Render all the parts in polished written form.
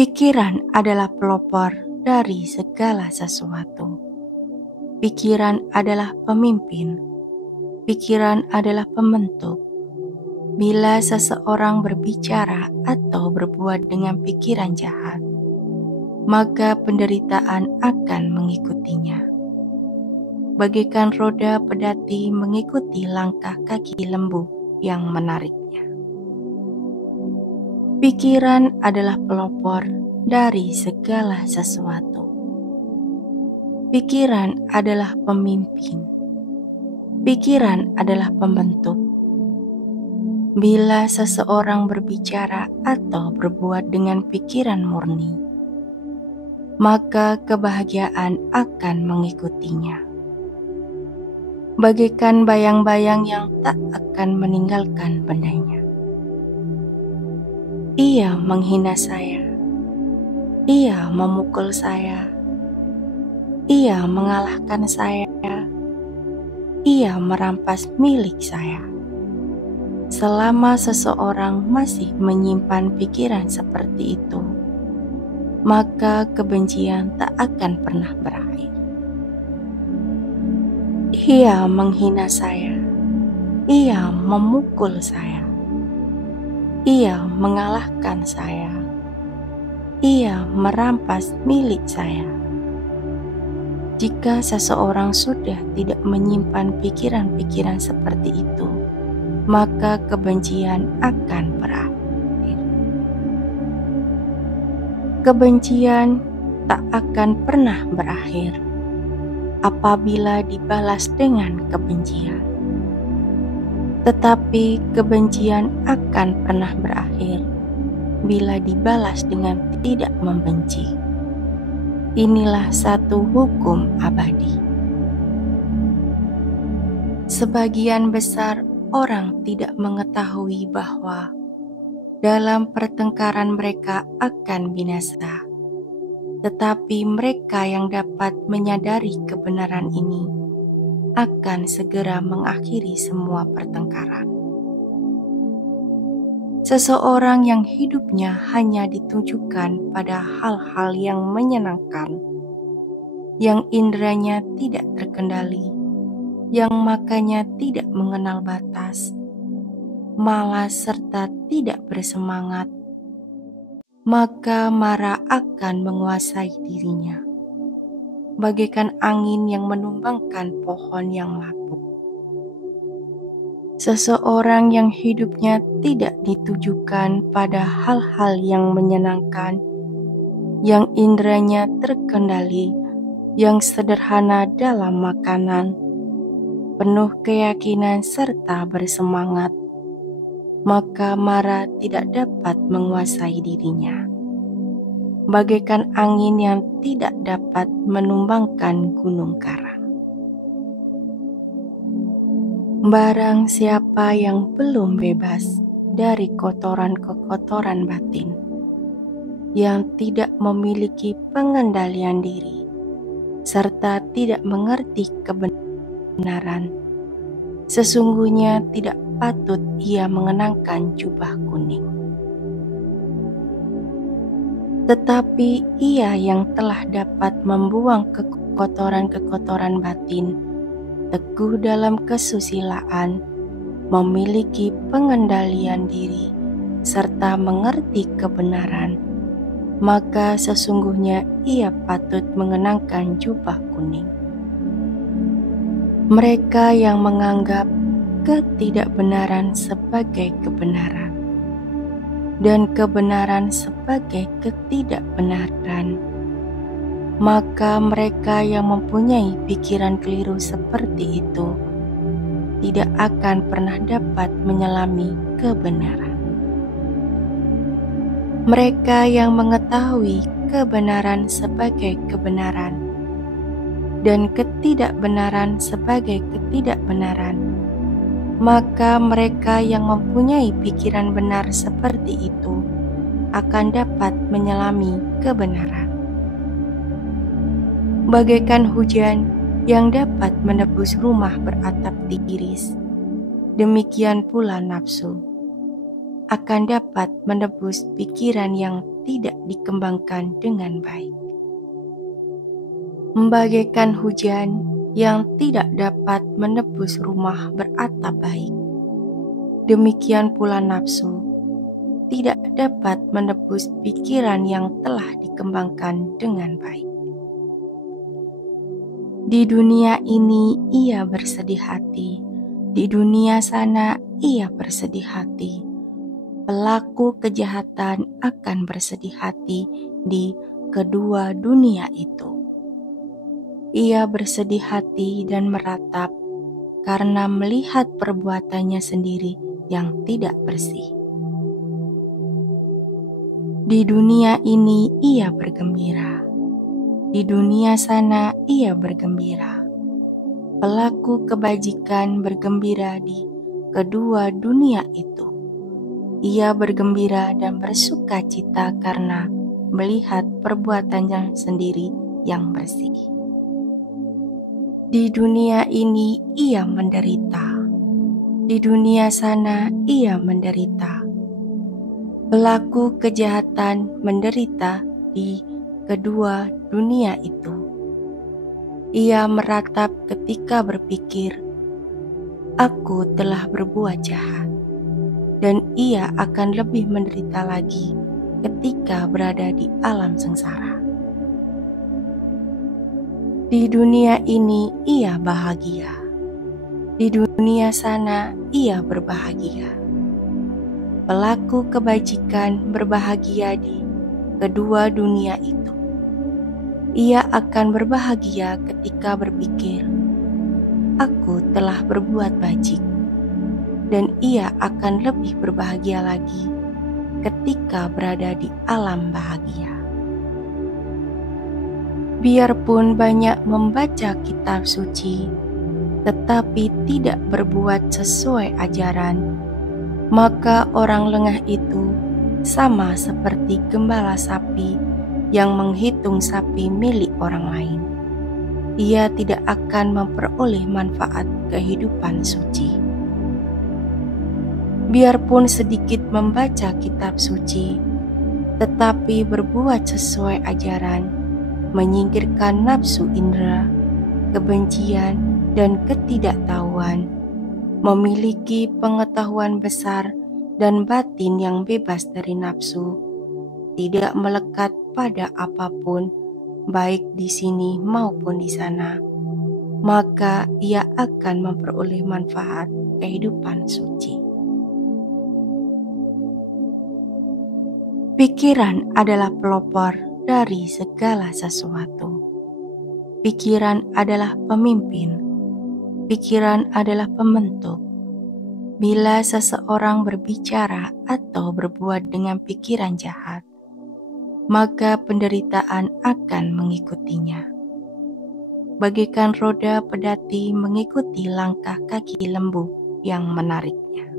Pikiran adalah pelopor dari segala sesuatu. Pikiran adalah pemimpin. Pikiran adalah pembentuk. Bila seseorang berbicara atau berbuat dengan pikiran jahat, maka penderitaan akan mengikutinya. Bagaikan roda pedati mengikuti langkah kaki lembu yang menariknya. Pikiran adalah pelopor dari segala sesuatu. Pikiran adalah pemimpin. Pikiran adalah pembentuk. Bila seseorang berbicara atau berbuat dengan pikiran murni, maka kebahagiaan akan mengikutinya. Bagaikan bayang-bayang yang tak akan meninggalkan bendanya. Ia menghina saya. Ia memukul saya. Ia mengalahkan saya. Ia merampas milik saya. Selama seseorang masih menyimpan pikiran seperti itu, maka kebencian tak akan pernah berakhir. Ia menghina saya. Ia memukul saya. Ia mengalahkan saya. Ia merampas milik saya. Jika seseorang sudah tidak menyimpan pikiran-pikiran seperti itu, maka kebencian akan berakhir. Kebencian tak akan pernah berakhir apabila dibalas dengan kebencian. Tetapi kebencian akan pernah berakhir bila dibalas dengan tidak membenci. Inilah satu hukum abadi. Sebagian besar orang tidak mengetahui bahwa dalam pertengkaran mereka akan binasa. Tetapi mereka yang dapat menyadari kebenaran ini akan segera mengakhiri semua pertengkaran. Seseorang yang hidupnya hanya ditujukan pada hal-hal yang menyenangkan, yang inderanya tidak terkendali, yang makanya tidak mengenal batas, malas serta tidak bersemangat, maka marah akan menguasai dirinya, bagaikan angin yang menumbangkan pohon yang lapuk. Seseorang yang hidupnya tidak ditujukan pada hal-hal yang menyenangkan, yang inderanya terkendali, yang sederhana dalam makanan, penuh keyakinan serta bersemangat, maka mara tidak dapat menguasai dirinya, bagaikan angin yang tidak dapat menumbangkan gunung karang. Barang siapa yang belum bebas dari kotoran-kekotoran batin, yang tidak memiliki pengendalian diri, serta tidak mengerti kebenaran, sesungguhnya tidak patut ia mengenakan jubah kuning. Tetapi ia yang telah dapat membuang kekotoran-kekotoran batin, teguh dalam kesusilaan, memiliki pengendalian diri, serta mengerti kebenaran, maka sesungguhnya ia patut mengenakan jubah kuning. Mereka yang menganggap ketidakbenaran sebagai kebenaran dan kebenaran sebagai ketidakbenaran, maka mereka yang mempunyai pikiran keliru seperti itu tidak akan pernah dapat menyelami kebenaran. Mereka yang mengetahui kebenaran sebagai kebenaran dan ketidakbenaran sebagai ketidakbenaran, maka mereka yang mempunyai pikiran benar seperti itu akan dapat menyelami kebenaran. Bagaikan hujan yang dapat menebus rumah beratap tiris, demikian pula nafsu akan dapat menebus pikiran yang tidak dikembangkan dengan baik. Bagaikan hujan yang tidak dapat menebus rumah beratap baik, demikian pula nafsu tidak dapat menebus pikiran yang telah dikembangkan dengan baik. Di dunia ini ia bersedih hati, di dunia sana ia bersedih hati. Pelaku kejahatan akan bersedih hati di kedua dunia itu. Ia bersedih hati dan meratap karena melihat perbuatannya sendiri yang tidak bersih. Di dunia ini ia bergembira, di dunia sana ia bergembira. Pelaku kebajikan bergembira di kedua dunia itu. Ia bergembira dan bersuka cita karena melihat perbuatannya sendiri yang bersih. Di dunia ini ia menderita, di dunia sana ia menderita. Pelaku kejahatan menderita di kedua dunia itu. Ia meratap ketika berpikir, "Aku telah berbuat jahat," dan ia akan lebih menderita lagi ketika berada di alam sengsara. Di dunia ini ia bahagia, di dunia sana ia berbahagia. Pelaku kebajikan berbahagia di kedua dunia itu. Ia akan berbahagia ketika berpikir, "Aku telah berbuat bajik," dan ia akan lebih berbahagia lagi ketika berada di alam bahagia. Biarpun banyak membaca kitab suci, tetapi tidak berbuat sesuai ajaran, maka orang lengah itu sama seperti gembala sapi yang menghitung sapi milik orang lain. Ia tidak akan memperoleh manfaat kehidupan suci. Biarpun sedikit membaca kitab suci, tetapi berbuat sesuai ajaran, menyingkirkan nafsu indera, kebencian, dan ketidaktahuan, memiliki pengetahuan besar dan batin yang bebas dari nafsu, tidak melekat pada apapun, baik di sini maupun di sana, maka ia akan memperoleh manfaat kehidupan suci. Pikiran adalah pelopor dari segala sesuatu. Pikiran adalah pemimpin. Pikiran adalah pembentuk. Bila seseorang berbicara atau berbuat dengan pikiran jahat, maka penderitaan akan mengikutinya. Bagaikan roda pedati mengikuti langkah kaki lembu yang menariknya.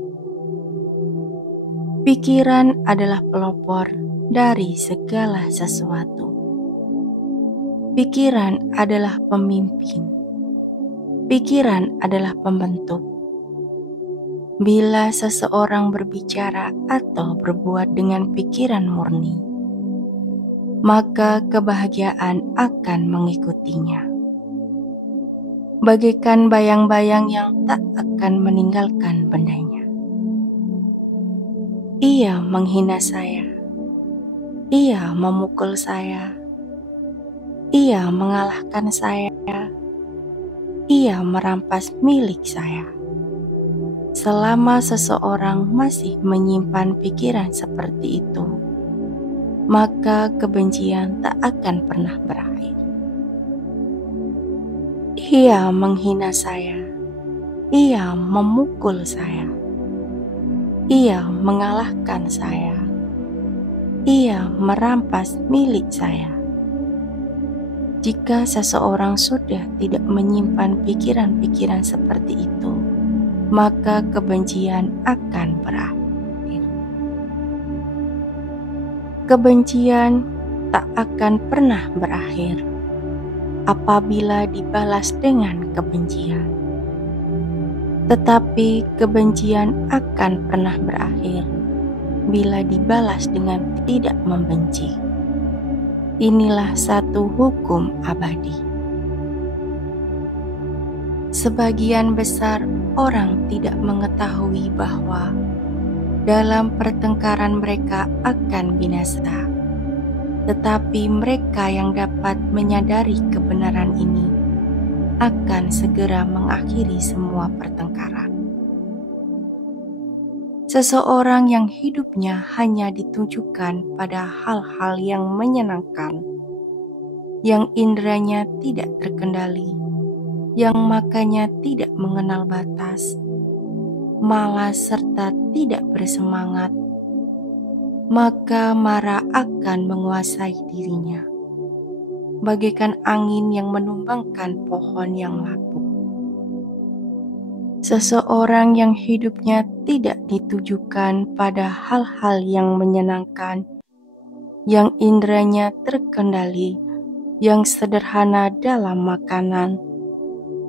Pikiran adalah pelopor dari segala sesuatu. Pikiran adalah pemimpin. Pikiran adalah pembentuk. Bila seseorang berbicara atau berbuat dengan pikiran murni, maka kebahagiaan akan mengikutinya. Bagaikan bayang-bayang yang tak akan meninggalkan bendanya. Ia menghina saya. Ia memukul saya. Ia mengalahkan saya. Ia merampas milik saya. Selama seseorang masih menyimpan pikiran seperti itu, maka kebencian tak akan pernah berakhir. Ia menghina saya. Ia memukul saya. Ia mengalahkan saya. Ia merampas milik saya. Jika seseorang sudah tidak menyimpan pikiran-pikiran seperti itu, maka kebencian akan berakhir. Kebencian tak akan pernah berakhir apabila dibalas dengan kebencian. Tetapi kebencian akan pernah berakhir bila dibalas dengan tidak membenci. Inilah satu hukum abadi. Sebagian besar orang tidak mengetahui bahwa dalam pertengkaran mereka akan binasa, tetapi mereka yang dapat menyadari kebenaran ini akan segera mengakhiri semua pertengkaran. Seseorang yang hidupnya hanya ditujukan pada hal-hal yang menyenangkan, yang inderanya tidak terkendali, yang makanya tidak mengenal batas, malas serta tidak bersemangat, maka mara akan menguasai dirinya, bagaikan angin yang menumbangkan pohon yang lapuk. Seseorang yang hidupnya tidak ditujukan pada hal-hal yang menyenangkan, yang inderanya terkendali, yang sederhana dalam makanan,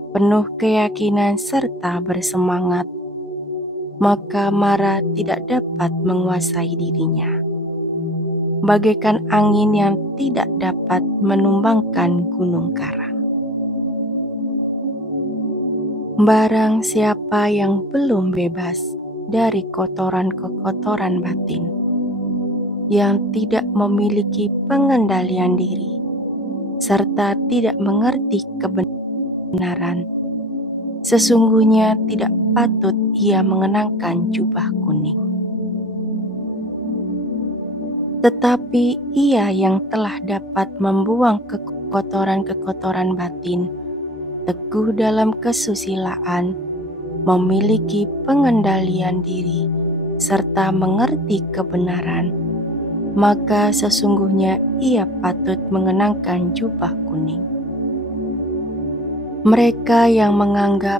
penuh keyakinan serta bersemangat, maka mara tidak dapat menguasai dirinya, bagaikan angin yang tidak dapat menumbangkan gunung karang. Barang siapa yang belum bebas dari kotoran-kekotoran batin, yang tidak memiliki pengendalian diri, serta tidak mengerti kebenaran, sesungguhnya tidak patut ia mengenakan jubah kuning. Tetapi ia yang telah dapat membuang kekotoran-kekotoran batin, teguh dalam kesusilaan, memiliki pengendalian diri, serta mengerti kebenaran, maka sesungguhnya ia patut mengenakan jubah kuning. Mereka yang menganggap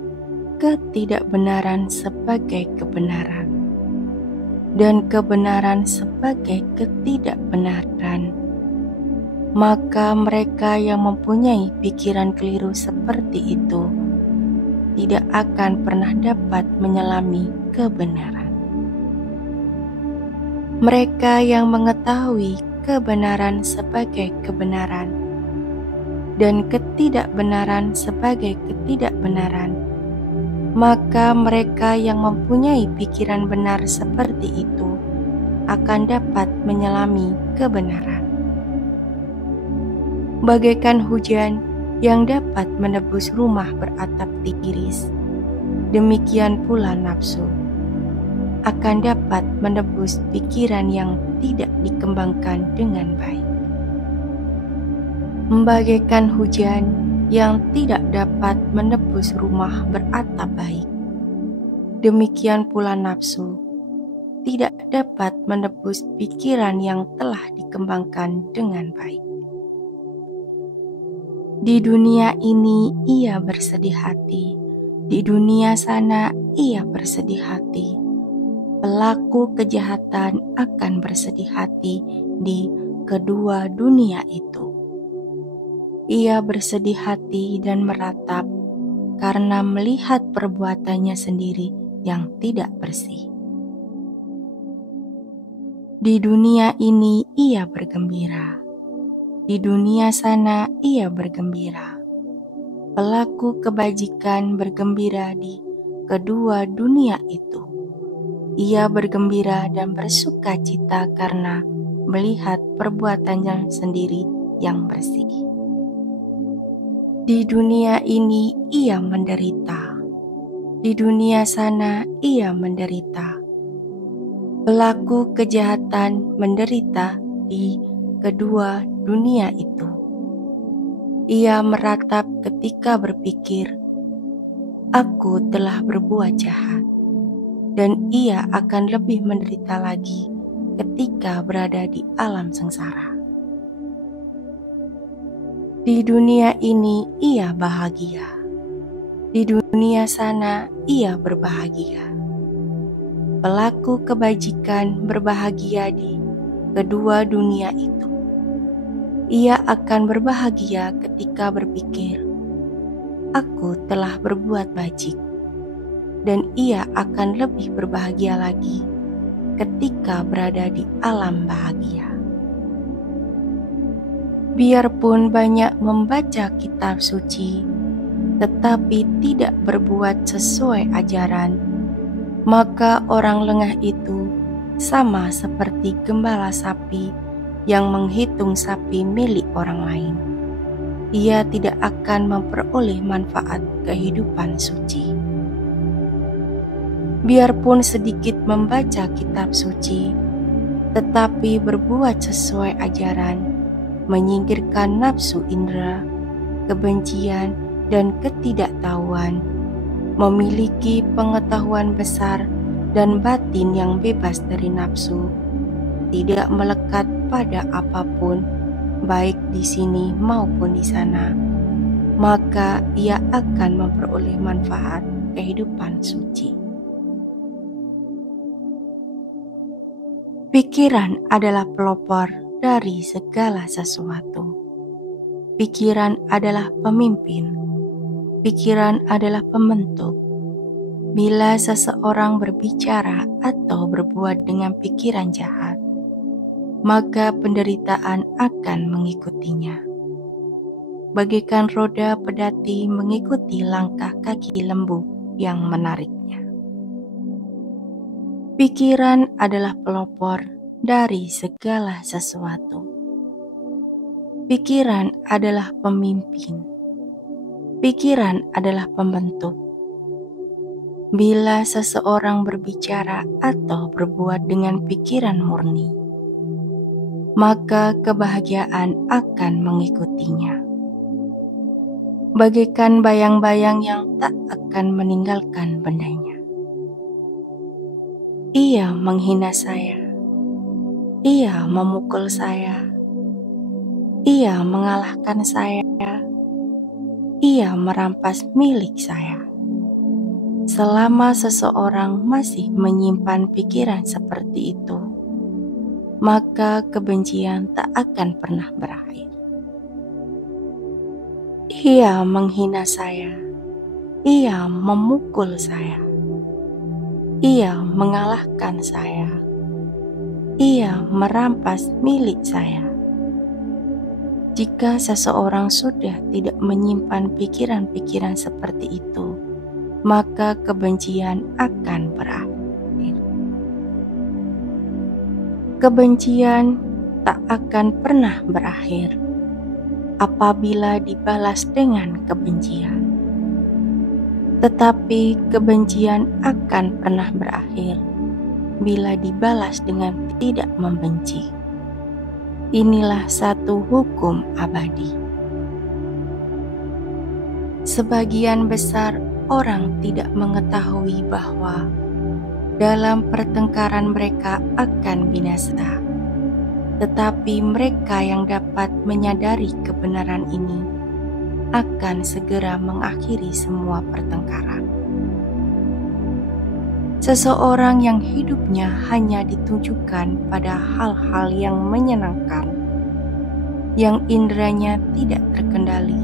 ketidakbenaran sebagai kebenaran, dan kebenaran sebagai ketidakbenaran, maka mereka yang mempunyai pikiran keliru seperti itu tidak akan pernah dapat menyelami kebenaran. Mereka yang mengetahui kebenaran sebagai kebenaran dan ketidakbenaran sebagai ketidakbenaran, maka mereka yang mempunyai pikiran benar seperti itu akan dapat menyelami kebenaran. Bagaikan hujan yang dapat menebus rumah beratap tiris, demikian pula nafsu akan dapat menebus pikiran yang tidak dikembangkan dengan baik. Bagaikan hujan yang tidak dapat menebus rumah beratap baik, demikian pula nafsu tidak dapat menebus pikiran yang telah dikembangkan dengan baik. Di dunia ini ia bersedih hati, di dunia sana ia bersedih hati. Pelaku kejahatan akan bersedih hati di kedua dunia itu. Ia bersedih hati dan meratap karena melihat perbuatannya sendiri yang tidak bersih. Di dunia ini ia bergembira, di dunia sana ia bergembira. Pelaku kebajikan bergembira di kedua dunia itu. Ia bergembira dan bersuka cita karena melihat perbuatannya sendiri yang bersih. Di dunia ini ia menderita, di dunia sana ia menderita. Pelaku kejahatan menderita di kedua dunia itu. Ia meratap ketika berpikir, "Aku telah berbuat jahat," dan ia akan lebih menderita lagi ketika berada di alam sengsara. Di dunia ini ia bahagia, di dunia sana ia berbahagia. Pelaku kebajikan berbahagia di kedua dunia itu. Ia akan berbahagia ketika berpikir, "Aku telah berbuat bajik," dan ia akan lebih berbahagia lagi ketika berada di alam bahagia. Biarpun banyak membaca kitab suci, tetapi tidak berbuat sesuai ajaran, maka orang lengah itu sama seperti gembala sapi yang menghitung sapi milik orang lain. Ia tidak akan memperoleh manfaat kehidupan suci. Biarpun sedikit membaca kitab suci, tetapi berbuat sesuai ajaran, menyingkirkan nafsu indera, kebencian, dan ketidaktahuan, memiliki pengetahuan besar dan batin yang bebas dari nafsu, tidak melekat pada apapun, baik di sini maupun di sana, maka ia akan memperoleh manfaat kehidupan suci. Pikiran adalah pelopor dari segala sesuatu. Pikiran adalah pemimpin. Pikiran adalah pembentuk. Bila seseorang berbicara atau berbuat dengan pikiran jahat, maka penderitaan akan mengikutinya. Bagaikan roda pedati mengikuti langkah kaki lembu yang menariknya. Pikiran adalah pelopor dari segala sesuatu. Pikiran adalah pemimpin. Pikiran adalah pembentuk. Bila seseorang berbicara atau berbuat dengan pikiran murni, maka kebahagiaan akan mengikutinya. Bagaikan bayang-bayang yang tak akan meninggalkan bendanya. Ia menghina saya. Ia memukul saya. Ia mengalahkan saya. Ia merampas milik saya. Selama seseorang masih menyimpan pikiran seperti itu, maka kebencian tak akan pernah berakhir. Ia menghina saya. Ia memukul saya. Ia mengalahkan saya. Ia merampas milik saya. Jika seseorang sudah tidak menyimpan pikiran-pikiran seperti itu, maka kebencian akan berakhir. Kebencian tak akan pernah berakhir apabila dibalas dengan kebencian. Tetapi kebencian akan pernah berakhir bila dibalas dengan tidak membenci. Inilah satu hukum abadi. Sebagian besar orang tidak mengetahui bahwa dalam pertengkaran mereka akan binasa. Tetapi mereka yang dapat menyadari kebenaran ini akan segera mengakhiri semua pertengkaran. Seseorang yang hidupnya hanya ditujukan pada hal-hal yang menyenangkan, yang inderanya tidak terkendali,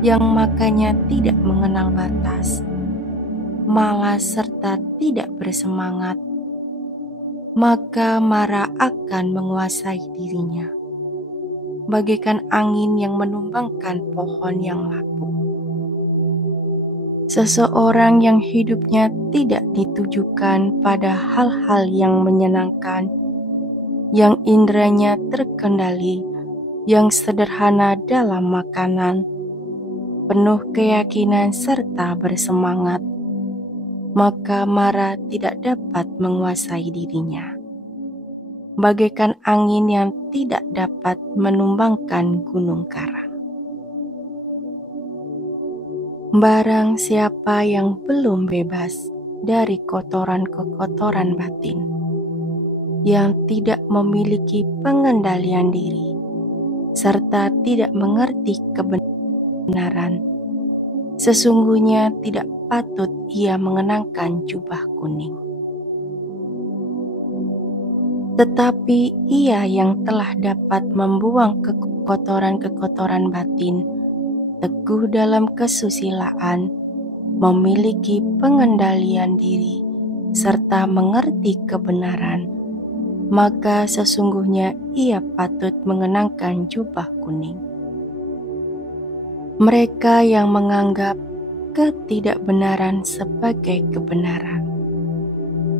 yang makanya tidak mengenal batas, malas serta tidak bersemangat, maka mara akan menguasai dirinya. Bagaikan angin yang menumbangkan pohon yang lapuk. Seseorang yang hidupnya tidak ditujukan pada hal-hal yang menyenangkan, yang inderanya terkendali, yang sederhana dalam makanan, penuh keyakinan serta bersemangat, maka mara tidak dapat menguasai dirinya. Bagaikan angin yang tidak dapat menumbangkan gunung karang. Barang siapa yang belum bebas dari kotoran-kekotoran batin, yang tidak memiliki pengendalian diri, serta tidak mengerti kebenaran, sesungguhnya tidak patut ia mengenakan jubah kuning. Tetapi ia yang telah dapat membuang kekotoran-kekotoran batin, teguh dalam kesusilaan, memiliki pengendalian diri, serta mengerti kebenaran, maka sesungguhnya ia patut mengenakan jubah kuning. Mereka yang menganggap ketidakbenaran sebagai kebenaran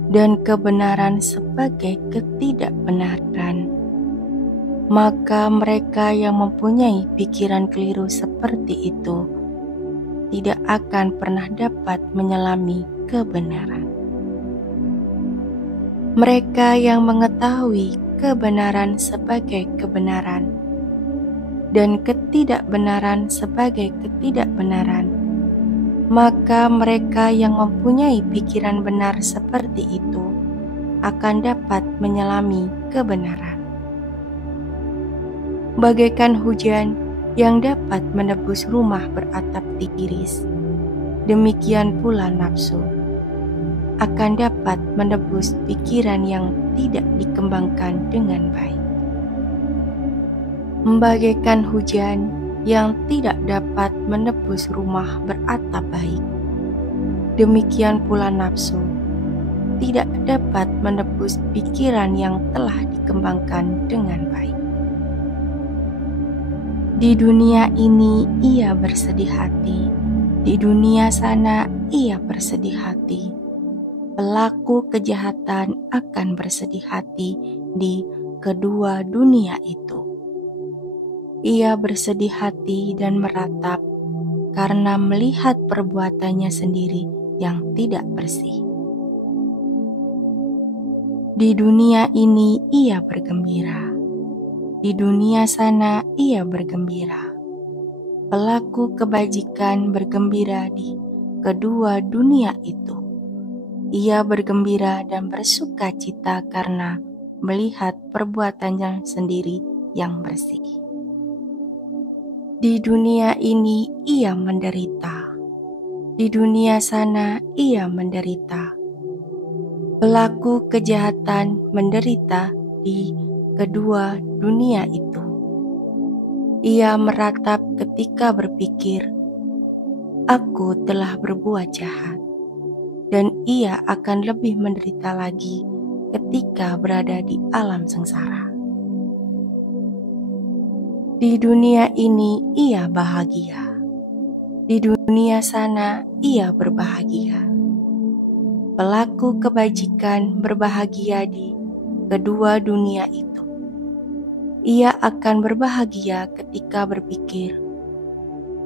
dan kebenaran sebagai ketidakbenaran, maka mereka yang mempunyai pikiran keliru seperti itu tidak akan pernah dapat menyelami kebenaran. Mereka yang mengetahui kebenaran sebagai kebenaran dan ketidakbenaran sebagai ketidakbenaran, maka mereka yang mempunyai pikiran benar seperti itu akan dapat menyelami kebenaran. Bagaikan hujan yang dapat menebus rumah beratap tiris, demikian pula nafsu akan dapat menebus pikiran yang tidak dikembangkan dengan baik. Bagaikan hujan yang tidak dapat menebus rumah beratap baik, demikian pula nafsu tidak dapat menebus pikiran yang telah dikembangkan dengan baik. Di dunia ini ia bersedih hati, di dunia sana ia bersedih hati. Pelaku kejahatan akan bersedih hati di kedua dunia itu. Ia bersedih hati dan meratap karena melihat perbuatannya sendiri yang tidak bersih. Di dunia ini ia bergembira, di dunia sana ia bergembira. Pelaku kebajikan bergembira di kedua dunia itu. Ia bergembira dan bersuka cita karena melihat perbuatannya sendiri yang bersih. Di dunia ini ia menderita, di dunia sana ia menderita. Pelaku kejahatan menderita di kedua dunia itu. Ia meratap ketika berpikir, "Aku telah berbuat jahat," dan ia akan lebih menderita lagi ketika berada di alam sengsara. Di dunia ini ia bahagia, di dunia sana ia berbahagia. Pelaku kebajikan berbahagia di kedua dunia itu. Ia akan berbahagia ketika berpikir,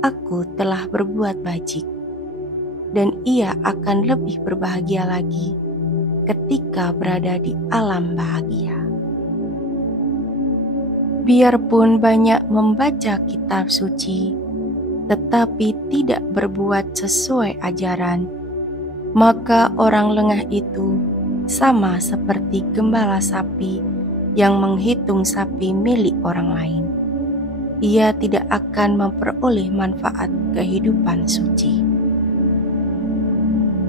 "Aku telah berbuat bajik," dan ia akan lebih berbahagia lagi ketika berada di alam bahagia. Biarpun banyak membaca kitab suci, tetapi tidak berbuat sesuai ajaran, maka orang lengah itu sama seperti gembala sapi yang menghitung sapi milik orang lain. Ia tidak akan memperoleh manfaat kehidupan suci.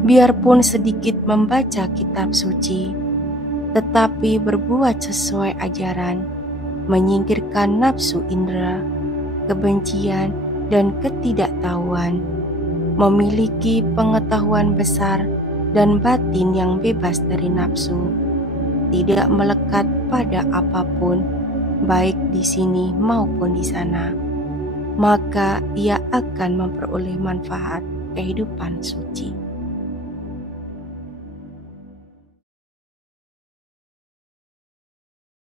Biarpun sedikit membaca kitab suci, tetapi berbuat sesuai ajaran, menyingkirkan nafsu indera, kebencian, dan ketidaktahuan, memiliki pengetahuan besar dan batin yang bebas dari nafsu, tidak melekat pada apapun, baik di sini maupun di sana, maka ia akan memperoleh manfaat kehidupan suci.